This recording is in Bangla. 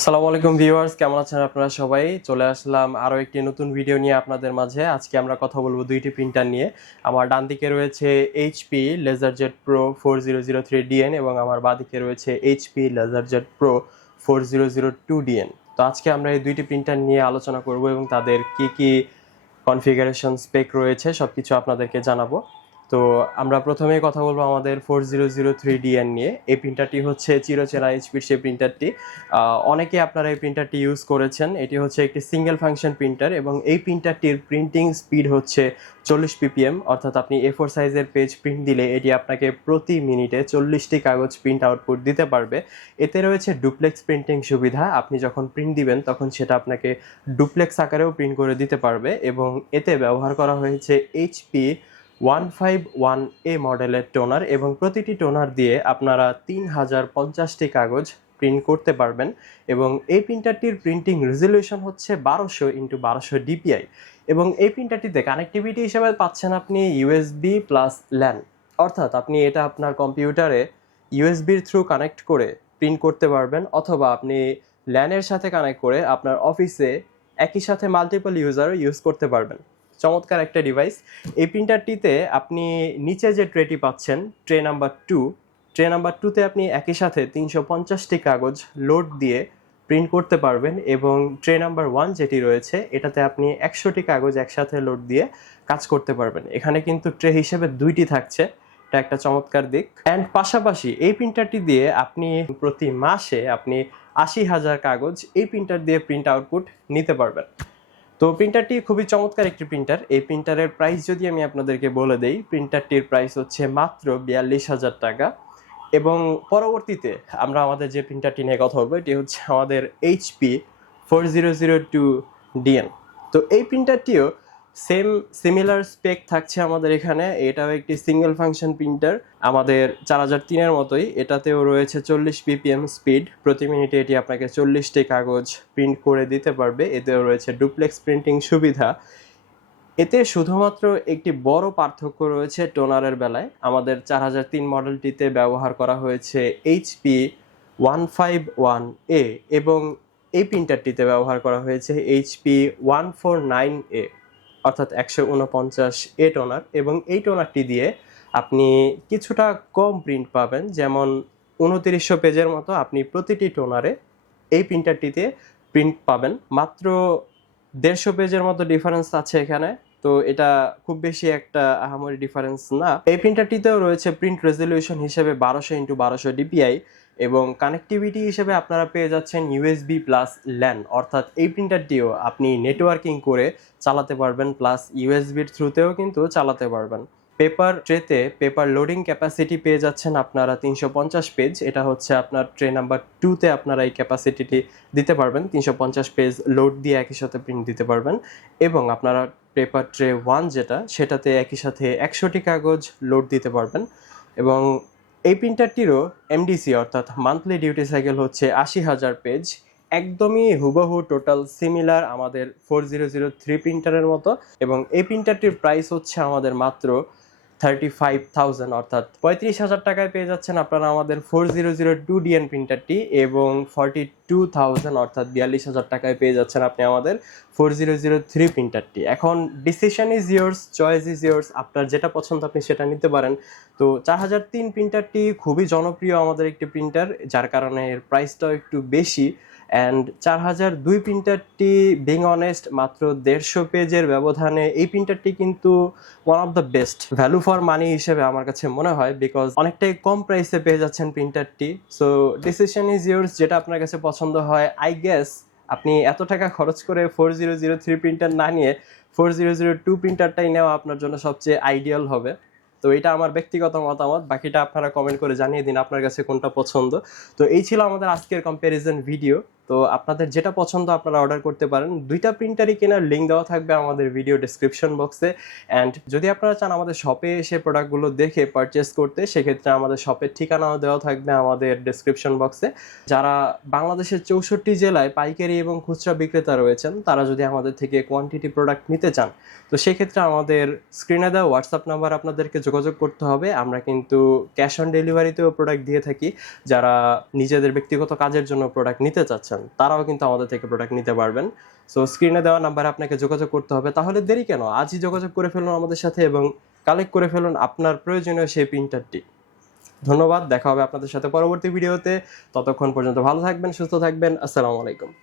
আসসালামু আলাইকুম ভিউয়ার্স, কেমন আছেন আপনারা সবাই? চলে আসলাম আরও একটি নতুন ভিডিও নিয়ে আপনাদের মাঝে। আজকে আমরা কথা বলবো দুইটি প্রিন্টার নিয়ে। আমার ডান দিকে রয়েছে এইচপি লেজারজেট প্রো 4003DN এবং আমার বাঁ দিকে রয়েছে এইচপি লেজারজেট প্রো 4002DN। তো আজকে আমরা এই দুইটি প্রিন্টার নিয়ে আলোচনা করব এবং তাদের কি কি কনফিগারেশন স্পেক রয়েছে সব কিছু আপনাদেরকে জানাবো। তো আমরা প্রথমেই কথা বলবো আমাদের 4003DN নিয়ে। এই প্রিন্টারটি হচ্ছে চিরচেনা এইচপির সেই প্রিন্টারটি। অনেকে আপনারা এই প্রিন্টারটি ইউজ করেছেন। এটি হচ্ছে একটি সিঙ্গেল ফাংশন প্রিন্টার এবং এই প্রিন্টারটির প্রিন্টিং স্পিড হচ্ছে 40 ppm, অর্থাৎ আপনি A4 সাইজের পেজ প্রিন্ট দিলে এটি আপনাকে প্রতি মিনিটে 40টি কাগজ প্রিন্ট আউটপুট দিতে পারবে। এতে রয়েছে ডুপ্লেক্স প্রিন্টিং সুবিধা। আপনি যখন প্রিন্ট দিবেন তখন সেটা আপনাকে ডুপ্লেক্স আকারেও প্রিন্ট করে দিতে পারবে এবং এতে ব্যবহার করা হয়েছে এইচপি 151A মডেলের টোনার এবং প্রতিটি টোনার দিয়ে আপনারা 3050টি কাগজ প্রিন্ট করতে পারবেন এবং এই প্রিন্টারটির প্রিন্টিং রেজলিউশন হচ্ছে 1200x1200 DPI এবং এই প্রিন্টারটিতে কানেক্টিভিটি হিসেবে পাচ্ছেন আপনি ইউএসবি প্লাস ল্যান, অর্থাৎ আপনি এটা আপনার কম্পিউটারে ইউএসবির থ্রু কানেক্ট করে প্রিন্ট করতে পারবেন অথবা আপনি ল্যানের সাথে কানেক্ট করে আপনার অফিসে একই সাথে মাল্টিপল ইউজারও ইউজ করতে পারবেন। চমৎকার একটা ডিভাইস। এই প্রিন্টারটিতে আপনি নিচে যে ট্রেটি পাচ্ছেন, ট্রে নাম্বার টুতে আপনি একই সাথে 350টি কাগজ লোড দিয়ে প্রিন্ট করতে পারবেন এবং ট্রে নাম্বার 1 যেটি রয়েছে এটাতে আপনি 100টি কাগজ একসাথে লোড দিয়ে কাজ করতে পারবেন। এখানে কিন্তু ট্রে হিসেবে দুইটি থাকছে, এটা একটা চমৎকার দিক। অ্যান্ড পাশাপাশি এই প্রিন্টারটি দিয়ে আপনি প্রতি মাসে আপনি 80,000 কাগজ এই প্রিন্টার দিয়ে প্রিন্ট আউটপুট নিতে পারবেন। তো প্রিন্টারটি খুবই চমৎকার একটি প্রিন্টার। এই প্রিন্টারের প্রাইস যদি আমি আপনাদেরকে বলে দেই, প্রিন্টারটির প্রাইস হচ্ছে মাত্র 42,000 টাকা এবং পরবর্তীতে আমরা আমাদের যে প্রিন্টারটি নিয়ে কথা বলবো এটি হচ্ছে আমাদের এইচপি 4002DN। তো এই প্রিন্টারটিও সিমিলার স্পেক থাকছে আমাদের এখানে। এটাও একটি সিঙ্গেল ফাংশন প্রিন্টার, আমাদের 4003-এর মতোই। এটাতেও রয়েছে 40 ppm স্পিড, প্রতি মিনিটে এটি আপনাকে 40টি কাগজ প্রিন্ট করে দিতে পারবে। এতেও রয়েছে ডুপ্লেক্স প্রিন্টিং সুবিধা। এতে শুধুমাত্র একটি বড় পার্থক্য রয়েছে টোনারের বেলায়। আমাদের 4003 মডেলটিতে ব্যবহার করা হয়েছে এইচপি 151A এবং এই প্রিন্টারটিতে ব্যবহার করা হয়েছে এইচপি 149A, অর্থাৎ 149A টোনার এবং এই টোনারটি দিয়ে আপনি কিছুটা কম প্রিন্ট পাবেন, যেমন 2900 পেজের মতো আপনি প্রতিটি টোনারে এই প্রিন্টারটিতে প্রিন্ট পাবেন। মাত্র 150 পেজের মতো ডিফারেন্স আছে এখানে, তো এটা খুব বেশি একটা আহামরি ডিফারেন্স না। এই প্রিন্টারটিতেও রয়েছে প্রিন্ট রেজলিউশন হিসেবে 1200x1200 DPI এবং কানেক্টিভিটি হিসেবে আপনারা পেয়ে যাচ্ছেন ইউএসবি প্লাস ল্যান, অর্থাৎ এই প্রিন্টারটিও আপনি নেটওয়ার্কিং করে চালাতে পারবেন প্লাস ইউএসবির থ্রুতেও কিন্তু চালাতে পারবেন। পেপার ট্রেতে পেপার লোডিং ক্যাপাসিটি পেয়ে যাচ্ছেন আপনারা 350 পেজ। এটা হচ্ছে আপনার ট্রে নাম্বার 2তে আপনারা এই ক্যাপাসিটিটি দিতে পারবেন, 350 পেজ লোড দিয়ে একই সাথে প্রিন্ট দিতে পারবেন এবং আপনারা পেপার ট্রে 1 যেটা সেটাতে একই সাথে 100টি কাগজ লোড দিতে পারবেন এবং এই প্রিন্টারটিরও এমডিসি অর্থাৎ মান্থলি ডিউটি সাইকেল হচ্ছে 80,000 পেজ। একদমই হুবহু টোটাল সিমিলার আমাদের 4003 প্রিন্টারের মতো এবং এই প্রিন্টারটির প্রাইস হচ্ছে আমাদের মাত্র 35,000, অর্থাৎ 35,000 টাকায় পেয়ে যাচ্ছেন আপনারা আমাদের 4002DN প্রিন্টারটি এবং 42,000 অর্থাৎ 42,000 টাকায় পেয়ে যাচ্ছেন আপনি আমাদের 4003 প্রিন্টারটি। এখন decision is yours, choice is yours, আপনার যেটা পছন্দ আপনি সেটা নিতে পারেন। তো 4003 প্রিন্টারটি খুবই জনপ্রিয় আমাদের একটি প্রিন্টার, যার কারণে এর প্রাইসটাও একটু বেশি। অ্যান্ড 4002 প্রিন্টারটি বিং অনেস্ট মাত্র 150 পেজের ব্যবধানে এই প্রিন্টারটি কিন্তু one of the best value for money হিসেবে আমার কাছে মনে হয়, বিকজ অনেকটাই কম প্রাইসে পেয়ে যাচ্ছেন প্রিন্টারটি। সো ডিসিশন ইজ ইয়োর্স, যেটা আপনার কাছে পছন্দ হয়। আই গেস আপনি এত টাকা খরচ করে 4003 প্রিন্টার না নিয়ে 4002 প্রিন্টারটাই নেওয়া আপনার জন্য সবচেয়ে আইডিয়াল হবে। তো এটা আমার ব্যক্তিগত মতামত, বাকিটা আপনারা কমেন্ট করে জানিয়ে দিন আপনার কাছে কোনটা পছন্দ। তো এই ছিল আমাদের আজকের কম্প্যারিজন ভিডিও। তো আপনাদের যেটা পছন্দ আপনারা অর্ডার করতে পারেন। দুইটা প্রিন্টারই কেনার লিঙ্ক দেওয়া থাকবে আমাদের ভিডিও ডেসক্রিপশন বক্সে। অ্যান্ড যদি আপনারা চান আমাদের শপে এসে প্রোডাক্টগুলো দেখে পারচেস করতে, সেক্ষেত্রে আমাদের শপের ঠিকানাও দেওয়া থাকবে আমাদের ডেসক্রিপশন বক্সে। যারা বাংলাদেশের 64 জেলায় পাইকারি এবং খুচরা বিক্রেতা রয়েছেন, তারা যদি আমাদের থেকে কোয়ান্টিটি প্রোডাক্ট নিতে চান, তো সেক্ষেত্রে আমাদের স্ক্রিনে দেওয়া হোয়াটসঅ্যাপ নাম্বার আপনাদেরকে যোগাযোগ করতে হবে। আমরা কিন্তু ক্যাশ অন ডেলিভারিতেও প্রোডাক্ট দিয়ে থাকি। যারা নিজেদের ব্যক্তিগত কাজের জন্য প্রোডাক্ট নিতে চাচ্ছেন তারাও কিন্তু আমাদের থেকে প্রোডাক্ট নিতে পারবেন। সো স্ক্রিনে দেওয়া নাম্বারে আপনাকে যোগাযোগ করতে হবে। তাহলে দেরি কেন, আজই যোগাযোগ করে ফেলুন আমাদের সাথে এবং কালেক্ট করে ফেলুন আপনার প্রয়োজনীয় সেই প্রিন্টারটি। ধন্যবাদ, দেখা হবে আপনাদের সাথে পরবর্তী ভিডিওতে। ততক্ষণ পর্যন্ত ভালো থাকবেন, সুস্থ থাকবেন। আসসালামু আলাইকুম।